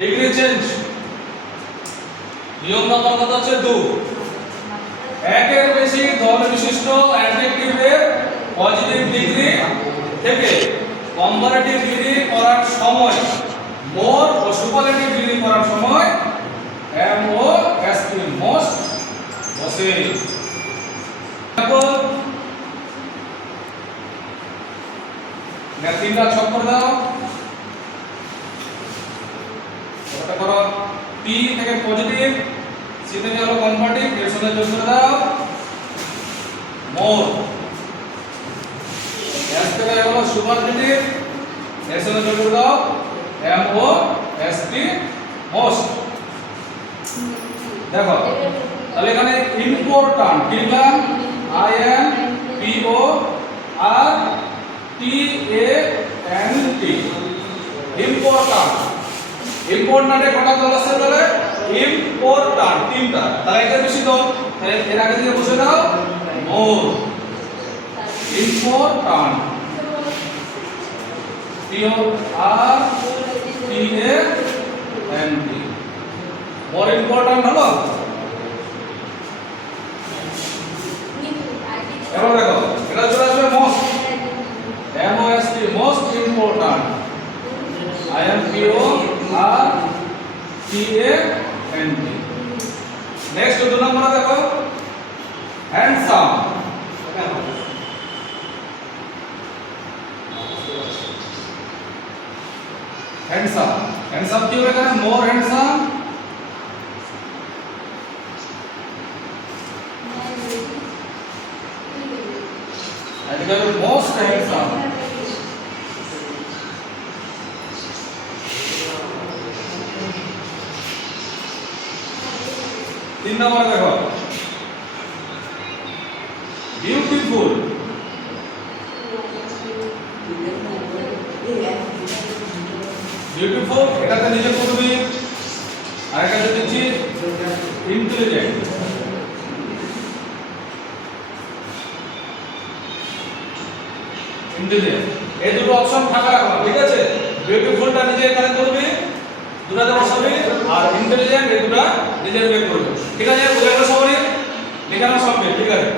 Degree change নিয়ম নম্বর কত হচ্ছে 2 একের বেশি দল বিশিষ্ট অ্যাডজেক্টিভের পজিটিভ ডিগ্রি থেকে কম্পারেটিভ ডিগ্রি করার সময় মোর ও সুপারলেটিভ ডিগ্রি করার সময় M O S T most বসে। এখন তিনটা ছক করে দাও, ওটা করো পি থেকে পজিটিভ, সি থেকে হলো কম্পারেটিভ, এর সাথে যোগ করে দাও মোর, এস থেকে হলো সুপারলেটিভ, এর সাথে যোগ করে দাও M O S T most. দেখো তাহলে এখানে ইম্পর্ট্যান্ট লিখলাম I M P O R T A N T important. ইম্পর্ট্যান্টে কটা দল আছে তাহলে ইম্পর্ট্যান্ট তিনটা, তাহলে এটা বেশি দল, এর আগে দিয়ে বসে দাও more important P O R T A N T more important হলো। এবার দেখো এটা চলে আসবে most M O S T most important I M P O R T A N T. Next 2 নম্বরে দেখো হ্যান্ডসাম। হ্যান্ডসাম হ্যান্ডসাম কি হবে এখানে মোর হ্যান্ডসাম, এদিকে হবে মোস্ট হ্যান্ডসাম। তিন নম্বরে দেখো বিউটিফুল। বিউটিফুল এটাতে নিজে করবি, আর এটা দিচ্ছি ইন্টেলিজেন্ট। ইন্টেলিজেন্ট এই দুটো অপশন ফাঁকা রাখো, ঠিক আছে? বিউটিফুলটা নিজে এখানে করবি, দুটাতে বসাবি, আর ইন্টেলিজেন্ট এই দুটো নিজে বের করবি, ঠিক আছে? বুঝে গেল সবারই? লেখানো সব ঠিক আছে।